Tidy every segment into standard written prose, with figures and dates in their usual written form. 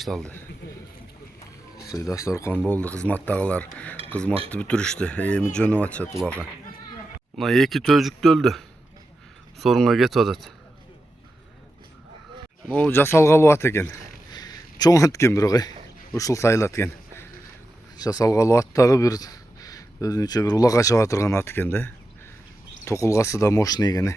baştaldı. Dastorkon boldu, kızmattagılar kızmatты бүтүрүштү. Эми жөнөп атышат улага. Мына эки төжүктө өлдү. Сорунга кетип атат. Могу жасалгалуу ат экен. Чоң ат экен бирок, ушул сайлат экен. Жасалгалуу аттагы бир өзүнчө бир улак ашап турган ат экен да. Токулгасы да мощный экен.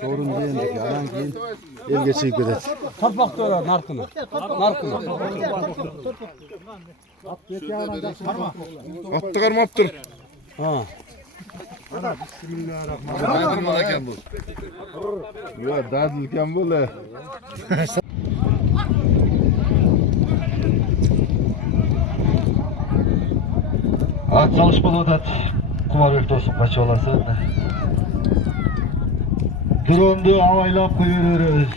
Sorun zeyndik. Anan keyin elge çekip ketет. Tarpakta öyle narkını. At çıkarmaptır. Ha. Bismillahirrahmanirrahim. Ya dadilken bu le. At çalışmalı odat. Kumarbek dostum kaç olasın. Drone'du avaylap koyuyoruz.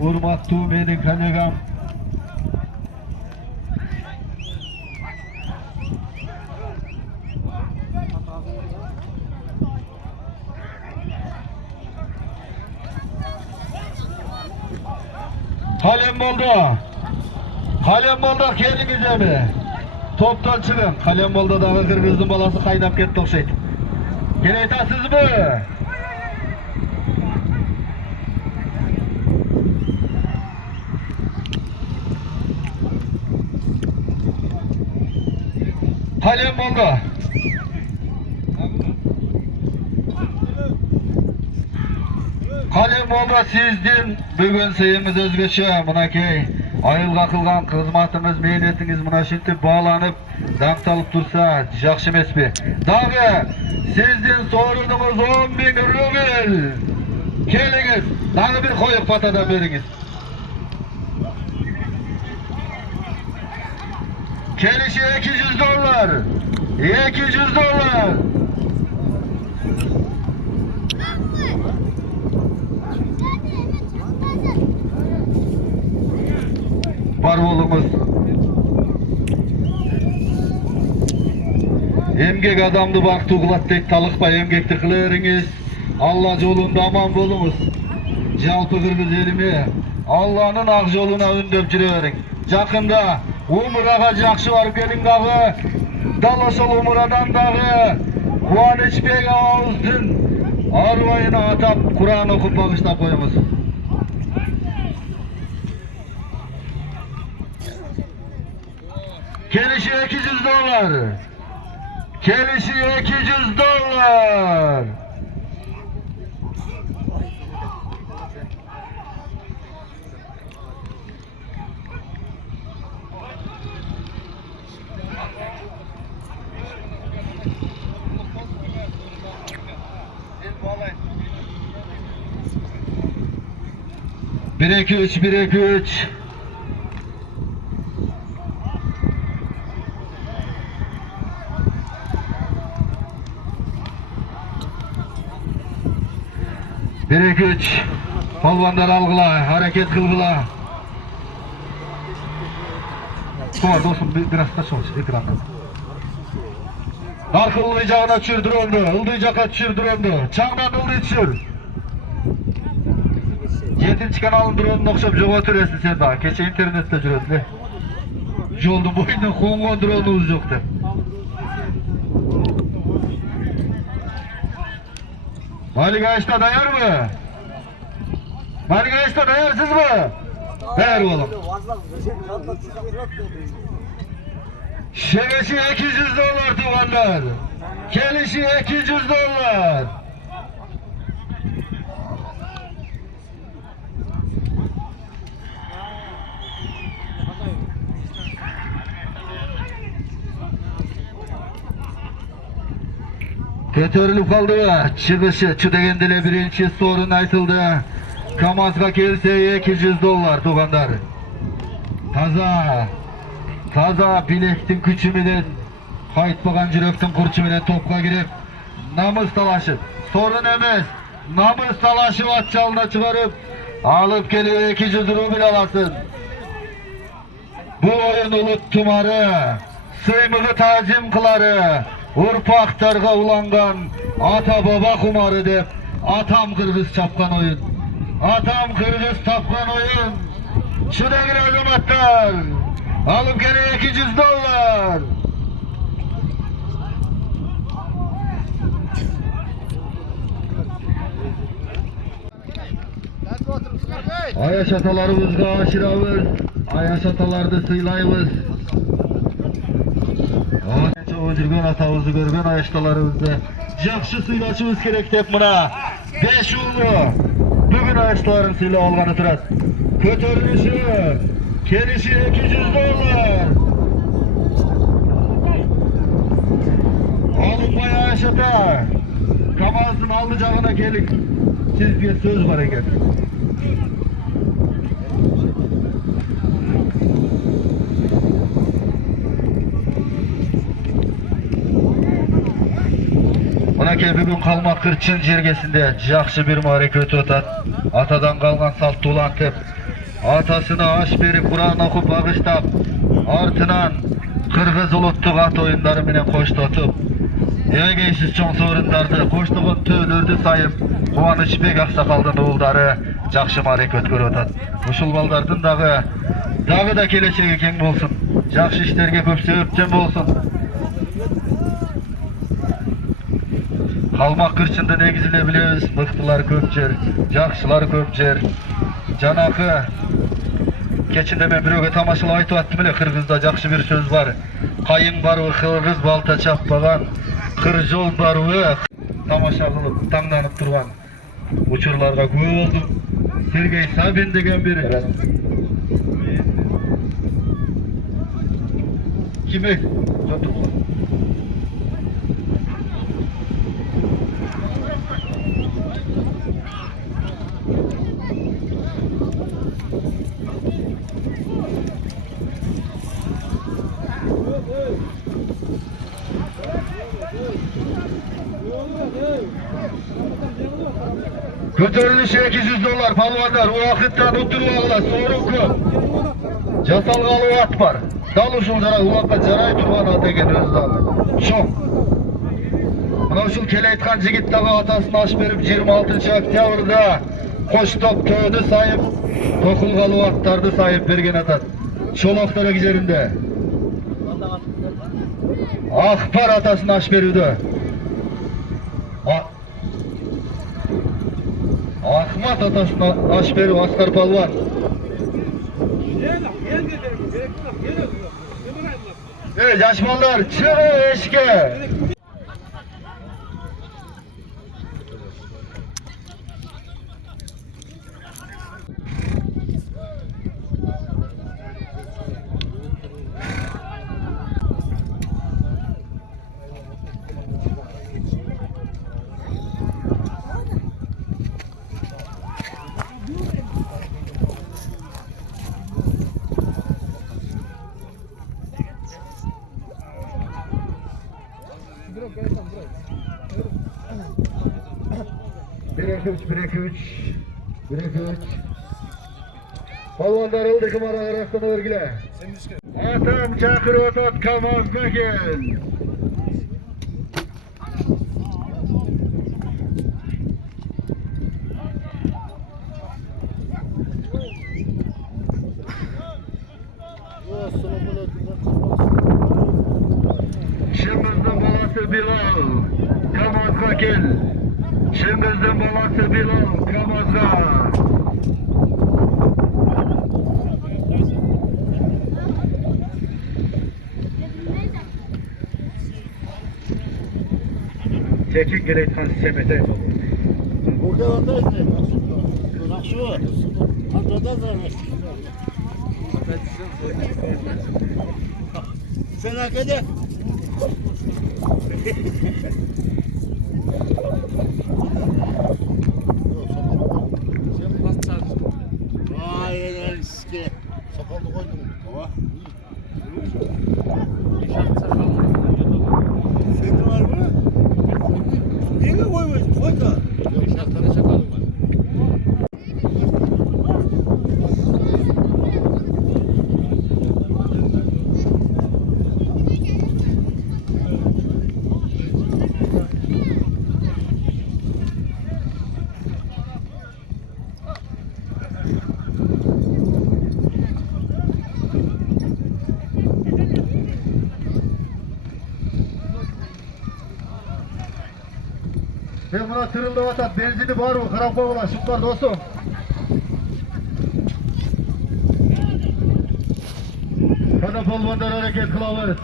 Urmattı menin kanegam. Kalem bolda kendinize mi? Toptan çıkın. Kalem bolda dağı kırgızın balası kaynap ketti okşaydı. Gene aytasız mı? Kalem bolda. Kalem bolda sizdin bugün seyimiz özgeçe mınakey. Ayılga kılgan kızmatınız, mehnetiniz mına şintip bağlanıp dağıtalıp dursa жақсы емес пе? Dağı sizdin sorunumuz 10.000 rubel. Keliniz, dağı bir koyup patada beriniz. Kelişi $200. $200. Var olumuz. Emgek adamdı bak tuğlat tek talıkpa emgekti kılırınız. Allah yolunda aman bolumuz. Jalpı kırgız elimi Allah'ın ak yoluna öndöp jireberin. Jakında umuraga jakşı barıp kelin dağı. Dal osol umuradan dağı. Kuvanıç bek ağızdın arvayını atap Kur'an okup bağışlap koyumuz. Kelişi $200. Kelişi $200. Bir iki üç, bir iki üç. Bir iki üç. Palvanlar algıla, hareket kılgıla. Var dostum biraz da çalış ekranda. Arka ıldıyacağına çür drone'du, ıldıyacaka çür drone'du. Çağdan ıldıy çür. 7. kanalın drone'unu okşap joğa türesin sen daha. Keçe internette jürödü. Joldu boyundan kongon drone'umuz yoktu. Maligayış'ta dayar mı? Maligayış'ta dayarsız mı? Dayar oğlum. Şebeşi $200 tuğanlar. Kelişi $200. Kötörülüp kaldı. Çıkışı Çüdegendile birinci sorun aytıldı. Kamazga gelse $200 tuğanlar. Taza bilektin küçü bilen kayıtmagan yürektin kurçu bilen topka girip namız talaşı. Sorun emez. Namız talaşı vatçalına çıkarıp alıp geliyor $200 rubel alasın. Bu oyun ulut tumarı, sıymığı tazim kıları, urpaktarga ulangan ata baba kumarı dep Atam Kırgız çapkan oyun. Atam Kırgız çapkan oyun. Şuradaki azamatlar. Alıp gene 200 dolar. Ayaş atalarımızga aşırabız. Ayaş atalardı sıylayız. Çoğu жүрген atamızı görgen ayaştalarımızda. Жақшы sıylaşımız gerek dep mına. 5 ulu. Bugün ayaştaların sıyla alğanı turat. Kötörülüşü. Kelişi 200 dolar. Alınmay ayaş ata. Kamazın alacağına gelin. Sizge söz var eken. Mınake bugün Kalmak Kırçın jergesinde жақşı bir mareket ötat. Atadan kalgan salt dolantıp, atasına aş berip Kur'an okup bağıştap, artınan Kırgız uluttuk at oyunları menen koştotup, egeysiz çoğun sorundardı, koştuğun töölördü sayıp, Kuvanычбек Аксакалдын уулдары жақшы mareket көрөтат. Ушул балдардын дагы да келечеги кең болсун. Жақшы иштерге көп себепчен болсун. Kalmak Kırçın'da negizine biliriz, mıhtılar köp jer, жақшылар köp jer. Janakı, keçinde men biröge tamaşalı aytıp attım ele, Kırgızda жақşı bir söz var. Kayın barı, Kırgız balta çappagan, kır jol barı, tamaşa kılıp, tanglanıp turgan. Uçurlarga köp oldum. Sergey Sabin degen biri. Kimi? Jotuk. Kötörülüşü 200 dolar palvanlar, o vakittan oturmağıla sorun köp. Jasalgalı at var. Dal uşullara ulakka jaray turgan at eken öz dalı. Şok. Mına uşul kele aytkan jigit dağı atasına aş berip 26 oktyabrda koştop töödü sayıp, tokulgalı attardı sayıp bergen atat. Şoloktora gijerinde. Akpar atasına aş berüdü. Ahmet atasına aş berip Askar Palvan. Evet, yaşmanlar çıkın eşke. Bir iki üç. Palvanlar oldu ki bana arasını örgüle. Atam çakır otat kamazda gel. Şimdiden balası Bilal, kamazda gel. Şimdiden balası Bilal, kamazda. Tekin gerekten semete yapalım. Burada oradaydı. Nakşı var. Orada da felaket. Vay eski. Sakallı koydum. Baba. Senin var mı? Niye koymadın? Koy da. Şartları sakallı var. Ben buna tırıldı atat. Benzini var mı? Karabağ olan şıklar dostum. Kana polvandan hareket kılavuz.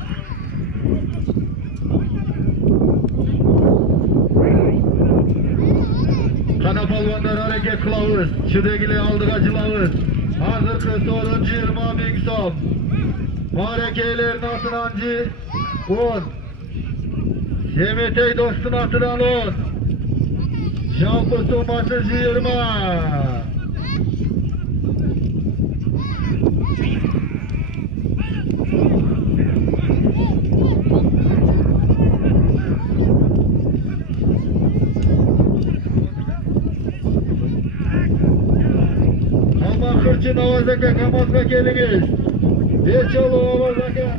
Kana polvandan hareket kılavuz. Şuradakini aldık acılavuz. Hazır sonuncu 20 bin som. Marekeylerin atın ancı 10. Yemetey dostun atıdan 10. Şampu suması 20. Ama kırçın avazaka kamazka geliniz. Bir çolu avazaka.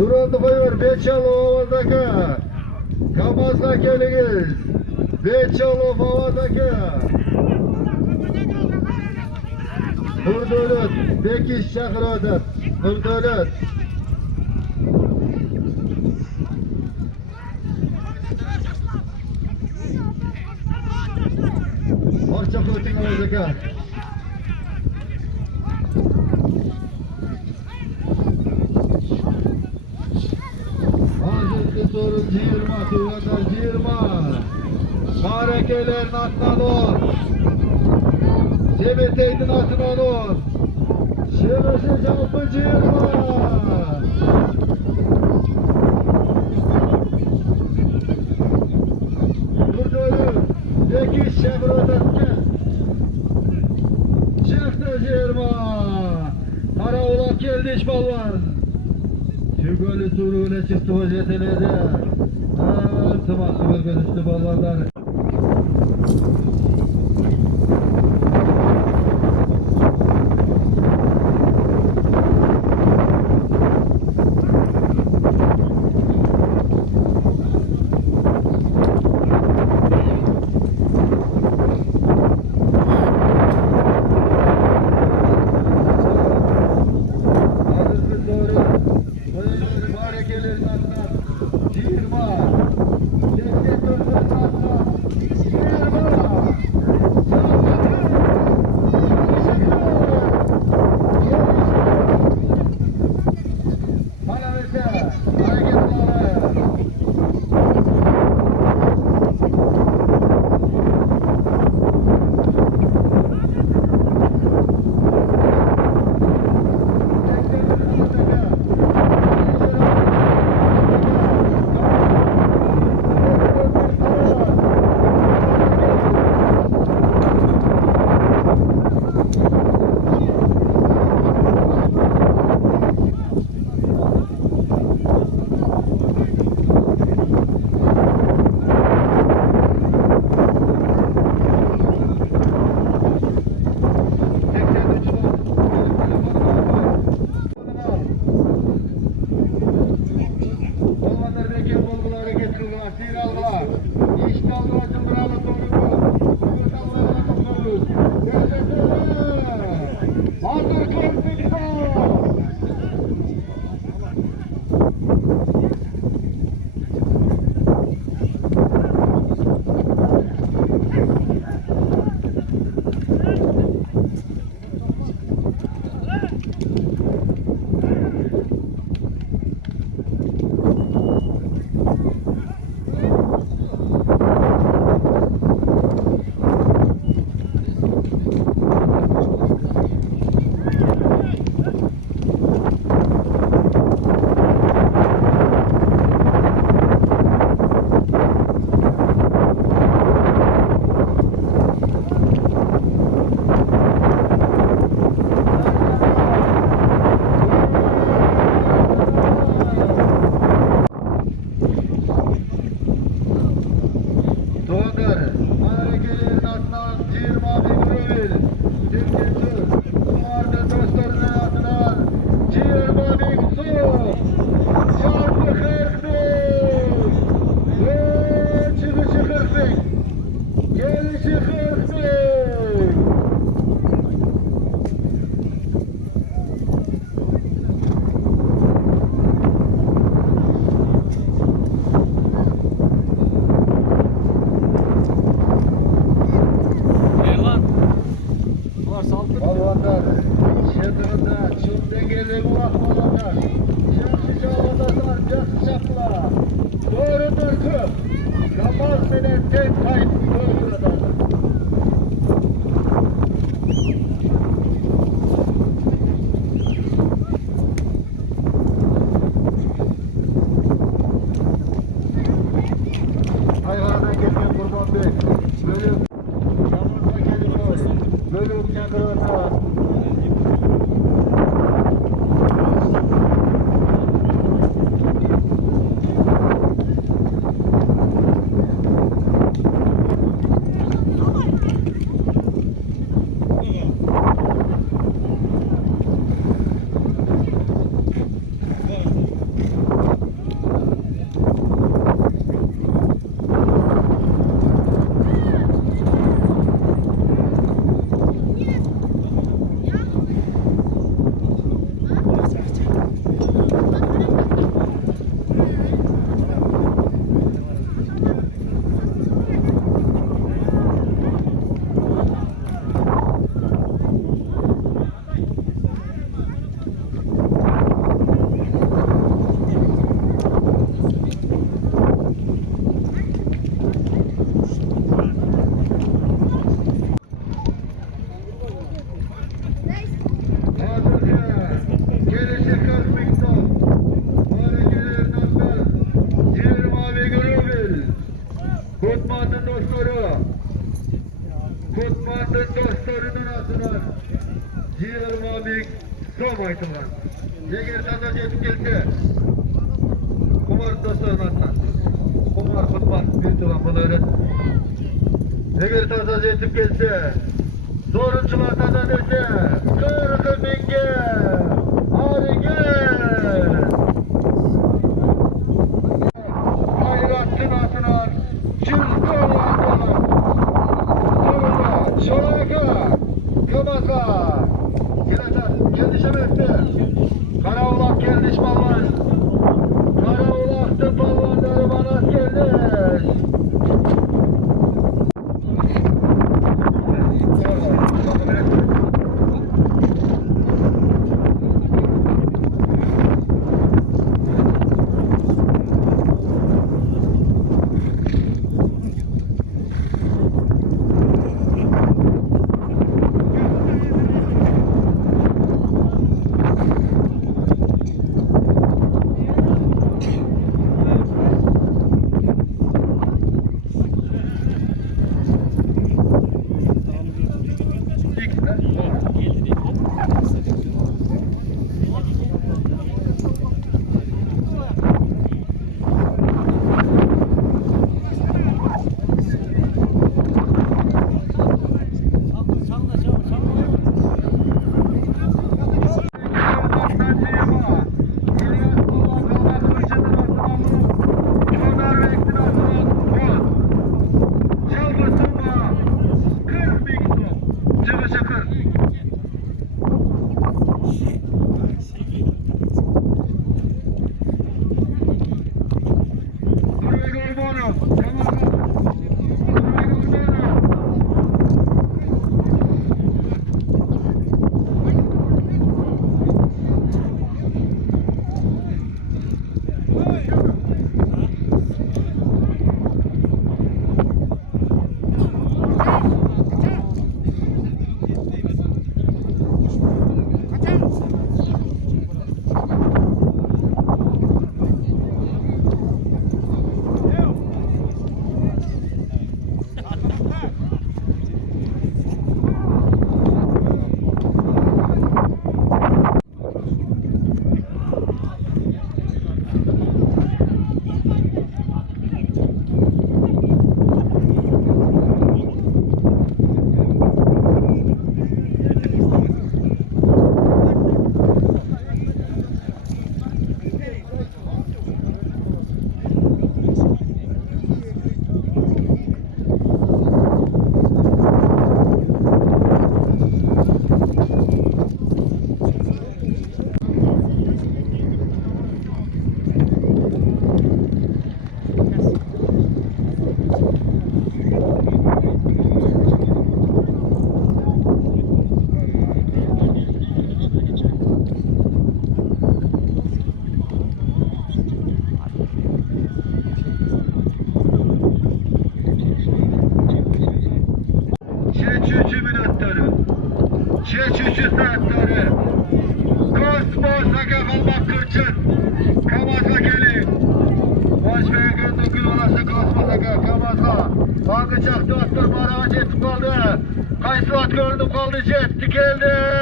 Duraldı koyuyor. Beçalı ovadaki. Kamazla geliniz. Beçalı ovadaki. Hurduluk. Bekiş çakırıdır. Hurduluk. Orça kutin ovadaki. Sorun 20, tuvada 20. Marekelerin atından 10. Sebeteydin atından 10. Şebeşe campı 20. Burada Bekiş şevrodat gel. Çıktı 20. Kara ulak geldi iş balvan. Tügölü suruyla çıktı vajetelerde. Tımaklı bölge düştü ballardan. Girma. yetip gelse. Kumar da sormazsan. Kumar futbol bir turan bunu öğret. Eğer taza yetip gelse. Zoruncular taza dese. 40 binge. Hadi gel. Hayratın atına. Çılgın atına. Şoraka. Kımazla. Gelişim etti. Karaoğlak geldiş balvan. Karaoğlaktın balvanları bana geldiş. Çeçücü saatleri. Kosmos'a kalmak kırçın. Kamaz'a gelin. Başbeye gördükün olası kosmos'a Kamaz'a. Hangi çaktı attır bana yetip kaldı. Kaysı at gördüm kaldı jetti geldi.